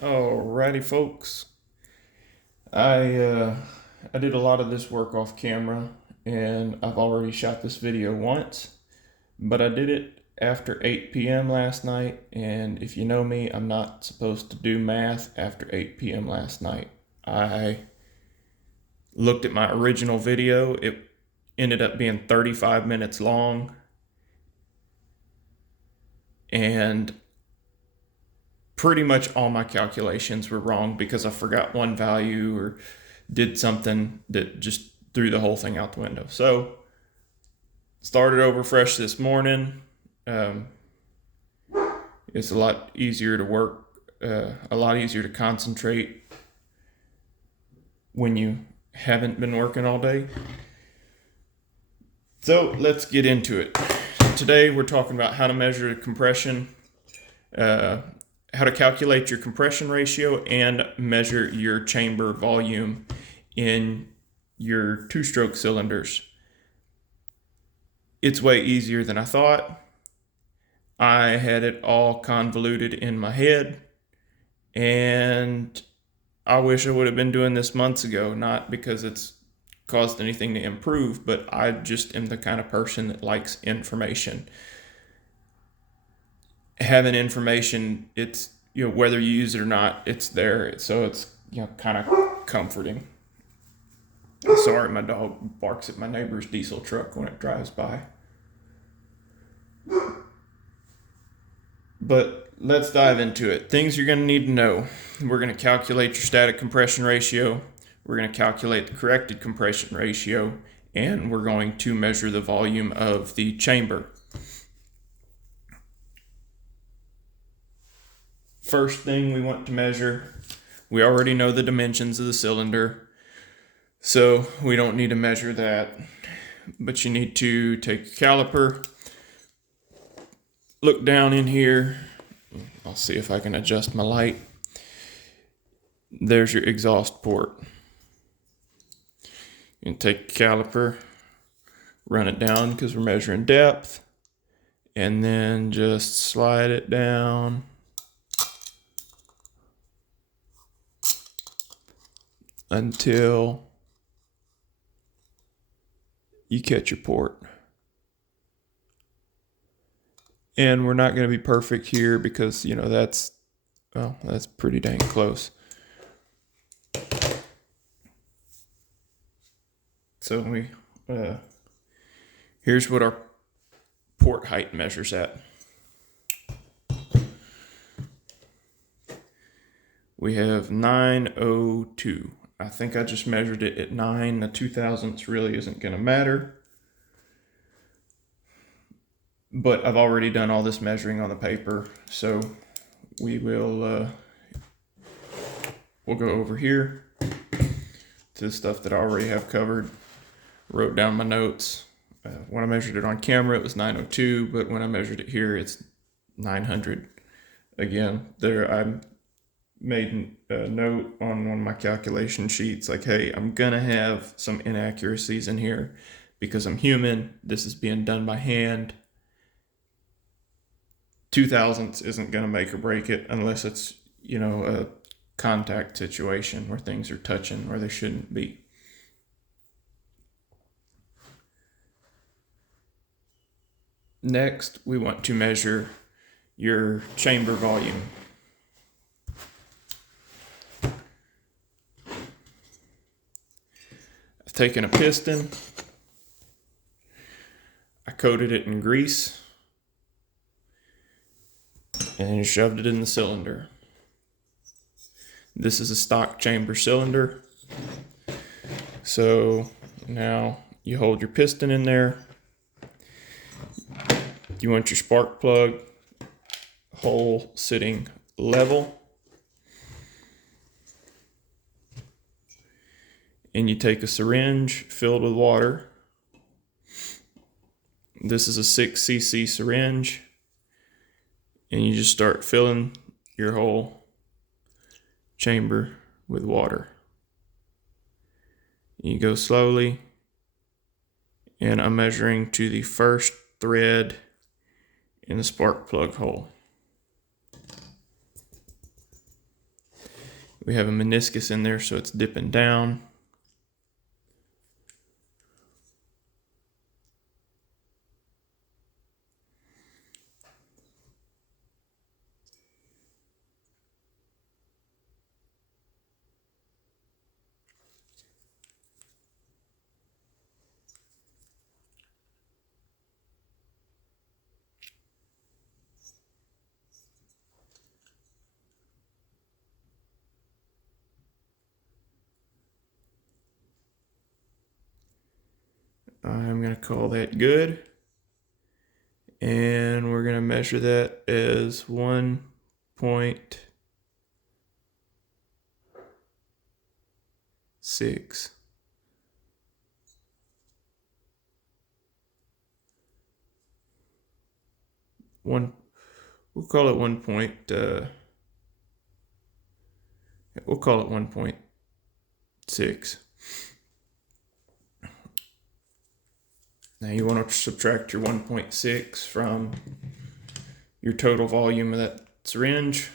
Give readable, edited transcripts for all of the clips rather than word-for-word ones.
Alrighty, folks. I uh, I did a lot of this work off camera, and I've already shot this video once, but I did it after 8 p.m. last night. And if you know me, I'm not supposed to do math after 8 p.m. last night. I looked at my original video. It ended up being 35 minutes long, and pretty much all my calculations were wrong because I forgot one value or did something that just threw the whole thing out the window. So, started over fresh this morning. Um, it's a lot easier to work, a lot easier to concentrate when you haven't been working all day. So, let's get into it. Today, we're talking about how to measure compression, uh, how to calculate your compression ratio, and measure your chamber volume in your two-stroke cylinders. It's way easier than I thought. I had it all convoluted in my head, and I wish I would have been doing this months ago, not because it's caused anything to improve, but I just am the kind of person that likes information. Having information, it's, whether you use it or not, it's there. So it's, kind of comforting. Sorry, my dog barks at my neighbor's diesel truck when it drives by. But let's dive into it. Things you're going to need to know. We're going to calculate your static compression ratio. We're going to calculate the corrected compression ratio. And we're going to measure the volume of the chamber. First thing we want to measure, we already know the dimensions of the cylinder, so we don't need to measure that. But you need to take your caliper, look down in here. I'll see if I can adjust my light. There's your exhaust port. You can take your caliper, run it down because we're measuring depth, and then just slide it down until you catch your port. And we're not going to be perfect here because, that's pretty dang close. So here's what our port height measures at. We have 902. I think I just measured it at 9. The 2,000ths really isn't going to matter. But I've already done all this measuring on the paper, so we'll go over here to the stuff that I already have covered. Wrote down my notes. When I measured it on camera, it was 902, but when I measured it here, it's 900. Again, I made a note on one of my calculation sheets, like, hey, I'm gonna have some inaccuracies in here because I'm human. This is being done by hand. 2,000ths isn't going to make or break it unless it's, a contact situation where things are touching where they shouldn't be. Next, we want to measure your chamber volume. I've taken a piston, I coated it in grease, and shoved it in the cylinder. This is a stock chamber cylinder. So now you hold your piston in there. You want your spark plug hole sitting level. And you take a syringe filled with water. This is a 6cc syringe. And you just start filling your whole chamber with water. You go slowly, and I'm measuring to the first thread in the spark plug hole. We have a meniscus in there, so it's dipping down. I'm going to call that good. And we're going to measure that as 1.6. We'll call it 1.6. Now you want to subtract your 1.6 from your total volume of that syringe.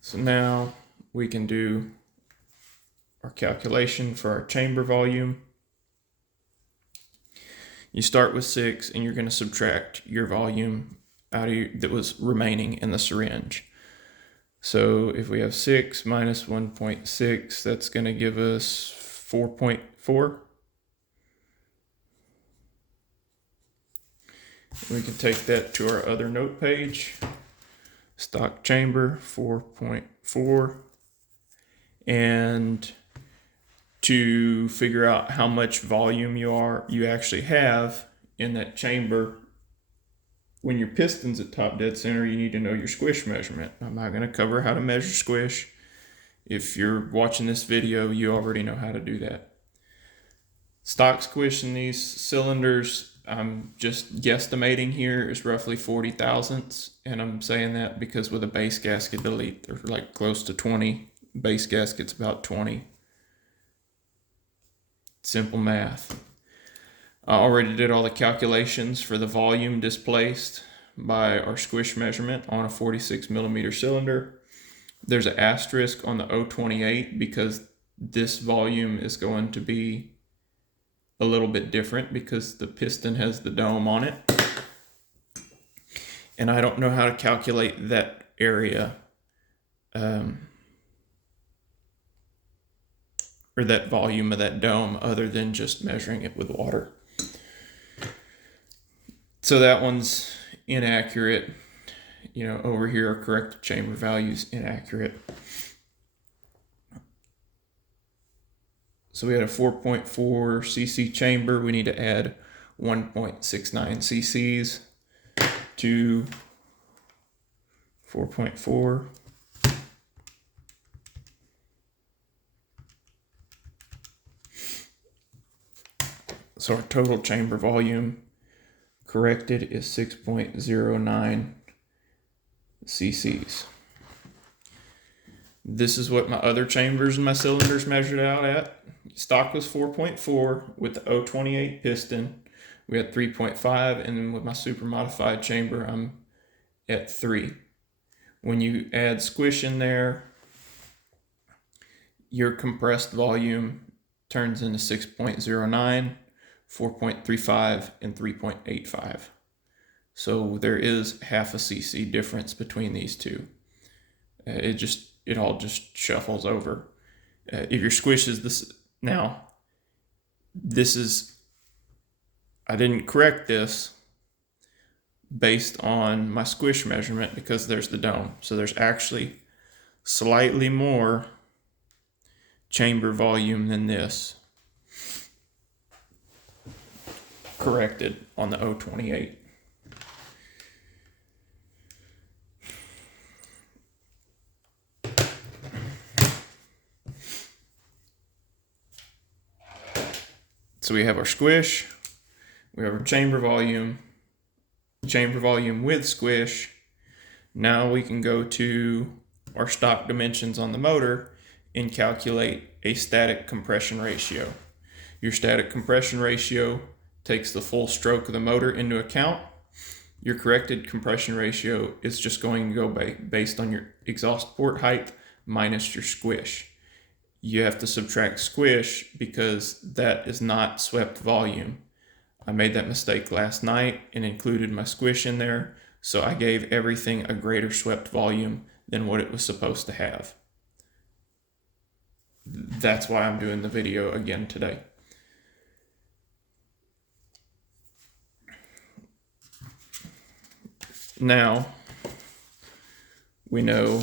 So now we can do our calculation for our chamber volume. You start with 6 and you're going to subtract your volume out of that was remaining in the syringe. So if we have 6 minus 1.6, that's going to give us 4.4. We can take that to our other note page. Stock chamber 4.4. And to figure out how much volume you actually have in that chamber, when your piston's at top dead center, you need to know your squish measurement. I'm not going to cover how to measure squish. If you're watching this video, you already know how to do that. Stock squish in these cylinders, I'm just guesstimating here, is roughly 40 thousandths. And I'm saying that because with a base gasket delete, they're like close to 20. Base gasket's about 20. Simple math. I already did all the calculations for the volume displaced by our squish measurement on a 46 millimeter cylinder. There's an asterisk on the 028 because this volume is going to be a little bit different because the piston has the dome on it. And I don't know how to calculate that area or that volume of that dome other than just measuring it with water. So that one's inaccurate. You know, over here our corrected chamber values inaccurate. So we had a 4.4 cc chamber. We need to add 1.69 cc's to 4.4. So our total chamber volume corrected is 6.09 cc's. This is what my other chambers and my cylinders measured out at. Stock was 4.4 with the 028 piston. We had 3.5, and then with my super modified chamber, I'm at 3. When you add squish in there, your compressed volume turns into 6.09. 4.35 and 3.85. So there is half a cc difference between these two. It all just shuffles over. If your squish is this, now this is, I didn't correct this based on my squish measurement because there's the dome. So there's actually slightly more chamber volume than this corrected on the 028. So we have our squish, we have our chamber volume with squish, Now we can go to our stock dimensions on the motor and calculate a static compression ratio. Your static compression ratio takes the full stroke of the motor into account. Your corrected compression ratio is just going to go based on your exhaust port height minus your squish. You have to subtract squish because that is not swept volume. I made that mistake last night and included my squish in there, so I gave everything a greater swept volume than what it was supposed to have. That's why I'm doing the video again today. Now, we know,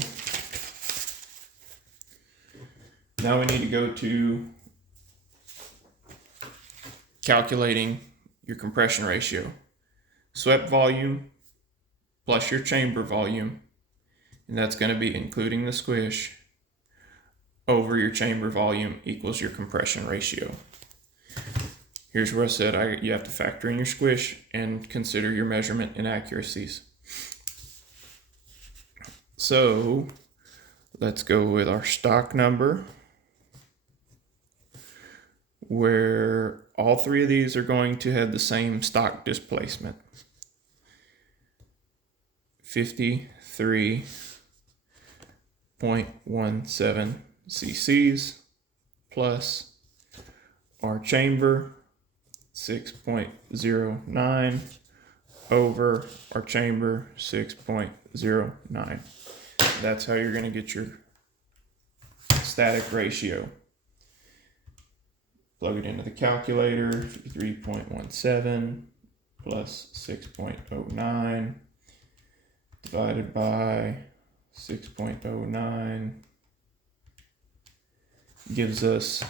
now we need to go to calculating your compression ratio. Swept volume plus your chamber volume, and that's going to be including the squish, over your chamber volume equals your compression ratio. Here's where I said you have to factor in your squish and consider your measurement inaccuracies. So let's go with our stock number, where all three of these are going to have the same stock displacement. 53.17 cc's plus our chamber 6.09 over our chamber 6.09. That's how you're going to get your static ratio. Plug it into the calculator. 53.17 plus 6.09 divided by 6.09 gives us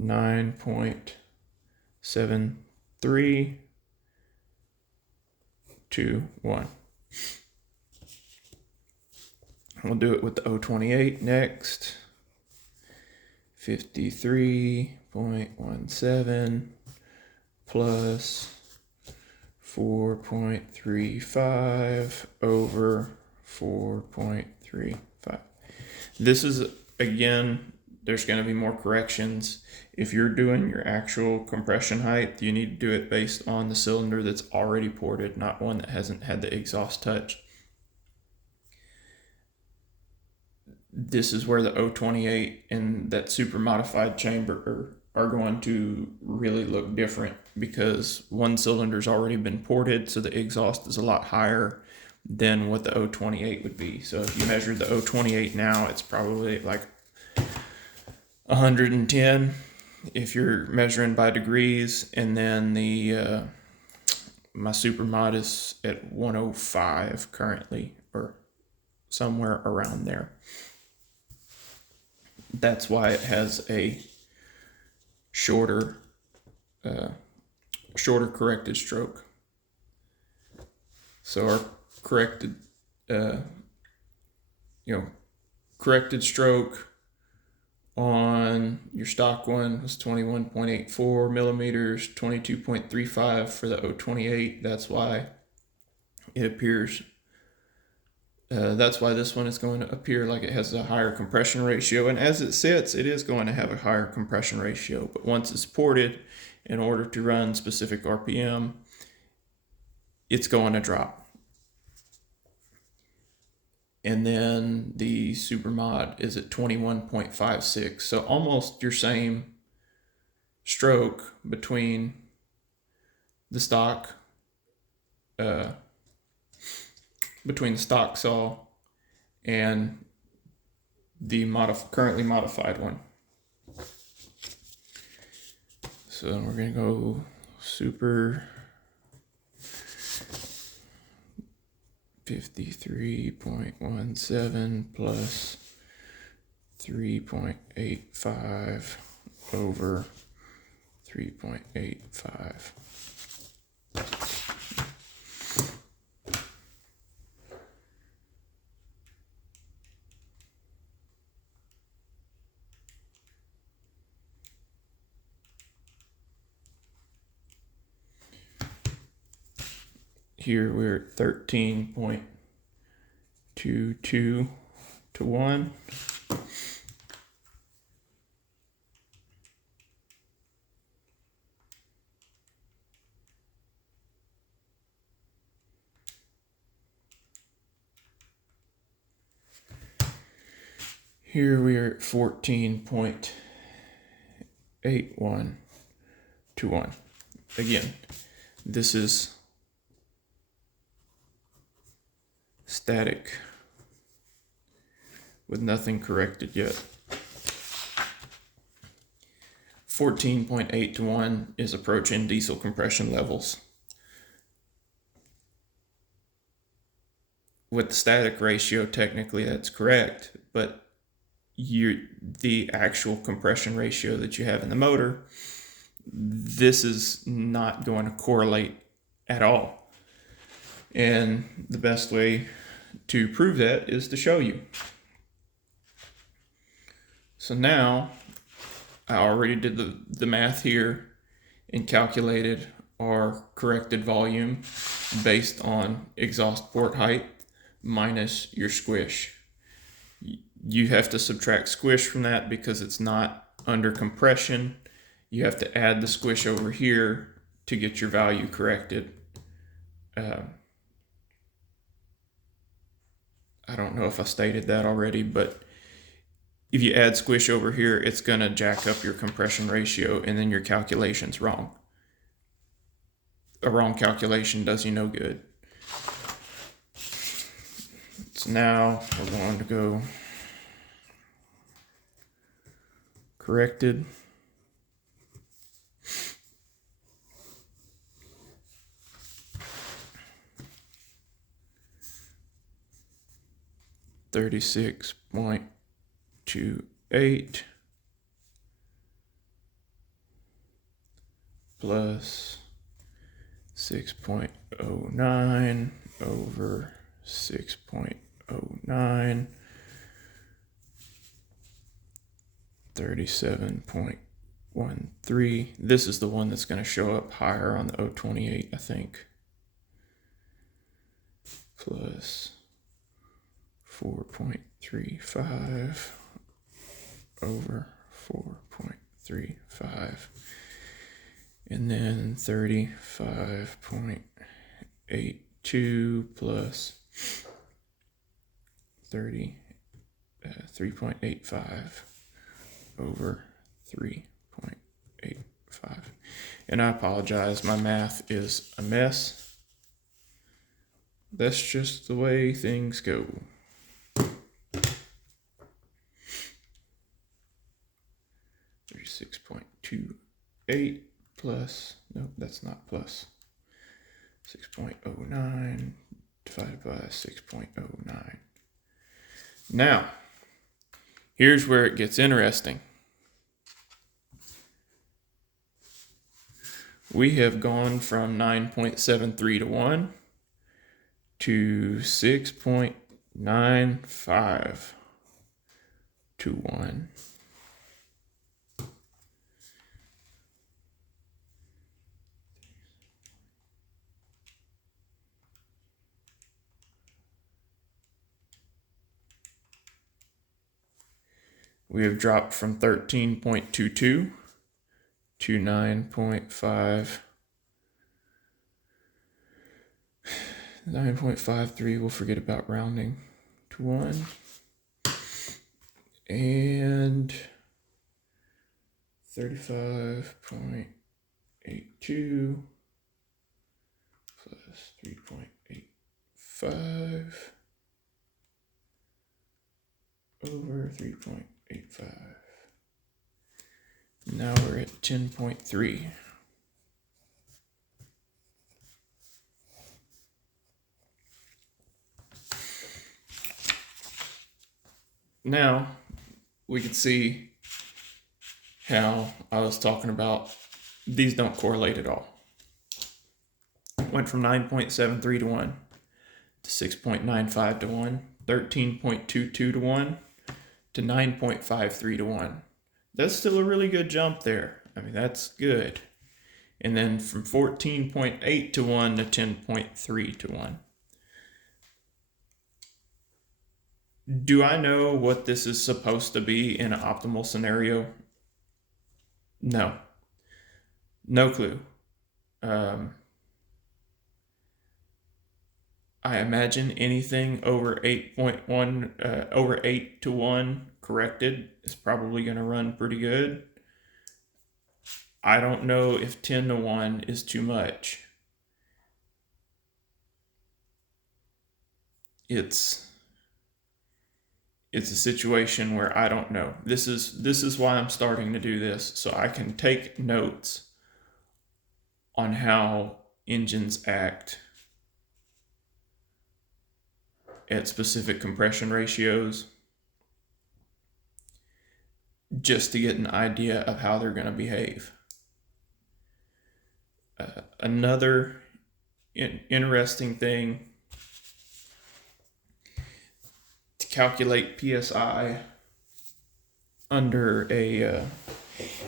9.7321. We'll do it with the 028 next. 53.17 plus 4.35 over 4.35. This is, again, there's going to be more corrections. If you're doing your actual compression height, you need to do it based on the cylinder that's already ported, not one that hasn't had the exhaust touch. This is where the 028 and that super modified chamber are going to really look different, because one cylinder's already been ported, so the exhaust is a lot higher than what the 028 would be. So if you measure the 028 now, it's probably like 110 if you're measuring by degrees, and then the my Supermod is at 105 currently, or somewhere around there. That's why it has a shorter corrected stroke. So our corrected corrected stroke on your stock one was 21.84 millimeters, 22.35 for the 028. That's why it appears. That's why this one is going to appear like it has a higher compression ratio. And as it sits, it is going to have a higher compression ratio. But once it's ported, in order to run specific RPM, it's going to drop. And then the Supermod is at 21.56. So almost your same stroke between the stock saw and the currently modified one. So then we're going to go super 53.17 plus 3.85 over 3.85. here we're at 13.22 to 1. Here we are at 14.81 to 1. Again, this is static with nothing corrected yet. 14.8 to 1 is approaching diesel compression levels. With the static ratio, technically that's correct, but the actual compression ratio that you have in the motor, this is not going to correlate at all. And the best way to prove that is to show you. So now I already did the math here and calculated our corrected volume based on exhaust port height minus your squish. You have to subtract squish from that because it's not under compression. You have to add the squish over here to get your value corrected. I don't know if I stated that already, but if you add squish over here, it's going to jack up your compression ratio, and then your calculation's wrong. A wrong calculation does you no good. So now we're going to go corrected. $36.28 plus 6.09 over 6.09, 37.13. This is the one that's going to show up higher on the 028, I think. Plus 4.35 over 4.35. And then 35.82 plus 3.85 over 3.85. And I apologize, my math is a mess. That's just the way things go. 36.28 plus, nope, that's not plus, 6.09 divided by 6.09. Now, here's where it gets interesting. We have gone from 9.73 to 1 to 6.95 to 1. We have dropped from 13.22 to 9.5. 9.53, we'll forget about rounding to 1. And 35.82 plus 3.85 over 3.85. Now we're at 10.3. Now we can see how I was talking about these don't correlate at all. Went from 9.73 to 1 to 6.95 to 1, 13.22 to 1 to 9.53 to 1. That's still a really good jump there. I mean, that's good. and then from 14.8 to 1 to 10.3 to 1. Do I know what this is supposed to be in an optimal scenario? No. No clue. I imagine anything over 8.1, over 8 to 1 corrected is probably going to run pretty good. I don't know if 10 to 1 is too much. It's a situation where I don't know. This is why I'm starting to do this, so I can take notes on how engines act at specific compression ratios, just to get an idea of how they're going to behave. Another interesting thing to calculate PSI under and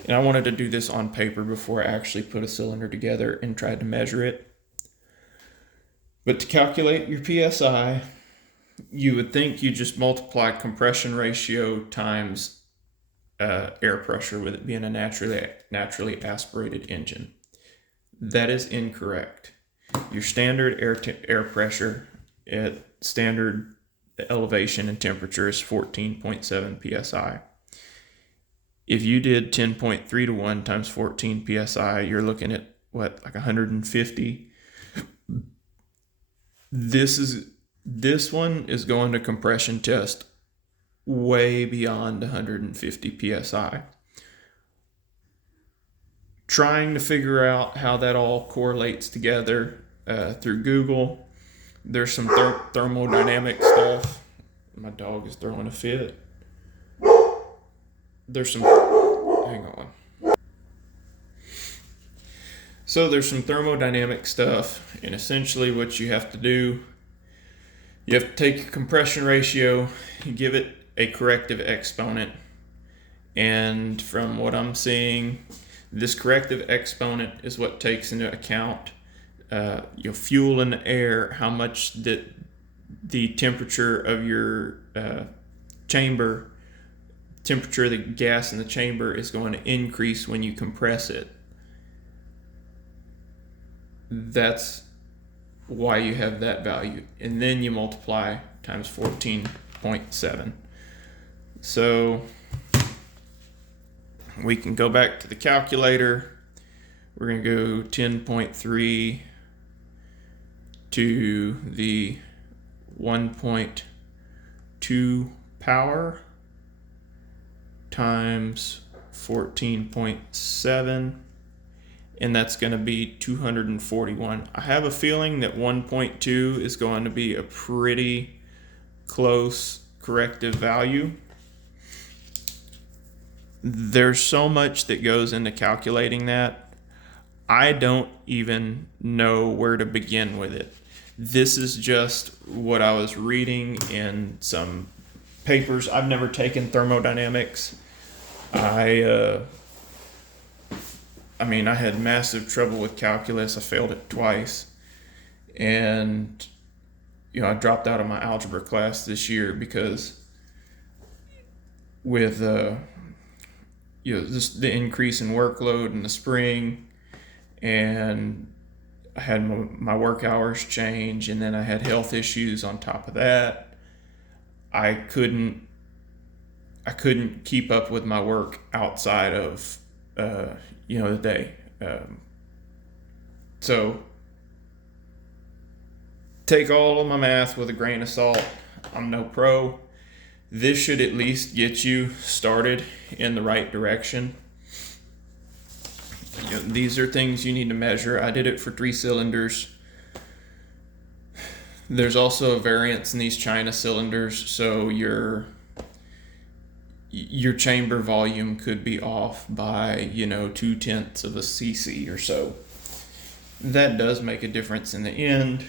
I wanted to do this on paper before I actually put a cylinder together and tried to measure it. But to calculate your PSI, you would think you just multiply compression ratio times air pressure, with it being a naturally aspirated engine. That is incorrect. Your standard air pressure at standard elevation and temperature is 14.7 psi. If you did 10.3 to 1 times 14 psi, you're looking at what, like 150? This one is going to compression test way beyond 150 psi. Trying to figure out how that all correlates together through Google. There's some thermodynamic stuff. My dog is throwing a fit. There's some, hang on. So there's some thermodynamic stuff, and essentially what you have to do, you have to take your compression ratio, give it a corrective exponent, and from what I'm seeing, this corrective exponent is what takes into account your fuel in the air, how much that the temperature of your chamber, temperature of the gas in the chamber is going to increase when you compress it. That's why you have that value. And then you multiply times 14.7. So we can go back to the calculator. We're going to go 10.3 to the 1.2 power times 14.7, and that's going to be 241. I have a feeling that 1.2 is going to be a pretty close corrective value. There's so much that goes into calculating that. I don't even know where to begin with it. This is just what I was reading in some papers. I've never taken thermodynamics. I had massive trouble with calculus. I failed it twice. And, I dropped out of my algebra class this year because with, the increase in workload in the spring, and I had my work hours change, and then I had health issues on top of that. I couldn't keep up with my work outside of the day. So take all of my math with a grain of salt. I'm no pro. This should at least get you started in the right direction. These are things you need to measure. I did it for 3 cylinders. There's also a variance in these China cylinders, so your chamber volume could be off by 0.2 of a cc or so. That does make a difference in the end,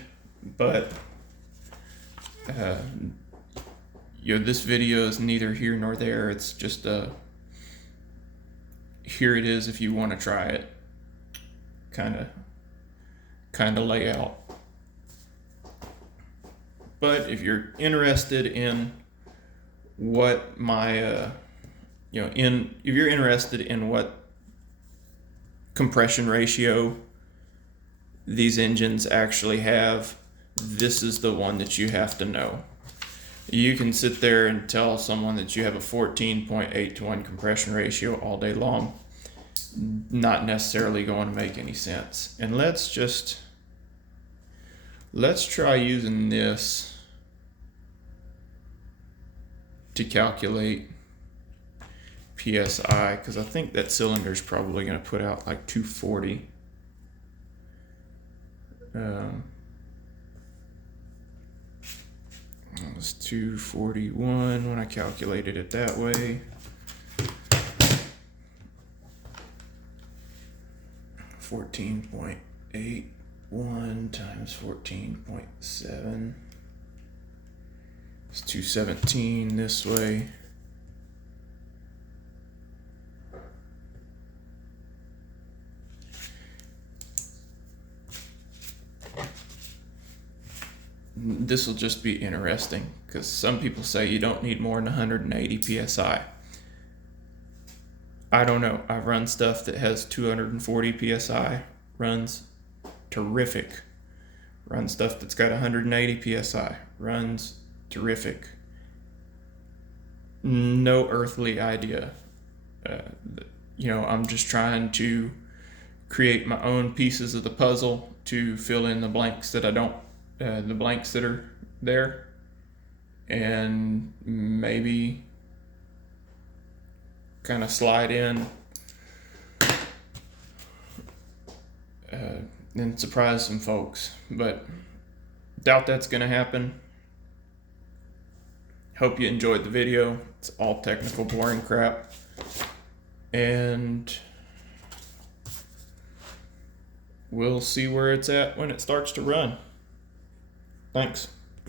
but this video is neither here nor there. It's just here it is if you want to try it. kind of layout. But if you're interested in what my if you're interested in what compression ratio these engines actually have, this is the one that you have to know. You can sit there and tell someone that you have a 14.8 to 1 compression ratio all day long. Not necessarily going to make any sense. And let's try using this to calculate PSI, because I think that cylinder is probably going to put out like 240. It was 241 when I calculated it that way. 14.81 times 14.7 is 217 this way. This will just be interesting because some people say you don't need more than 180 psi. I don't know. I've run stuff that has 240 psi, runs terrific. Run stuff that's got 180 psi, runs terrific. No earthly idea. I'm just trying to create my own pieces of the puzzle to fill in the blanks that I don't. The blanks that are there, and maybe kind of slide in and surprise some folks, but doubt that's going to happen. Hope you enjoyed the video. It's all technical boring crap, and we'll see where it's at when it starts to run. Thanks.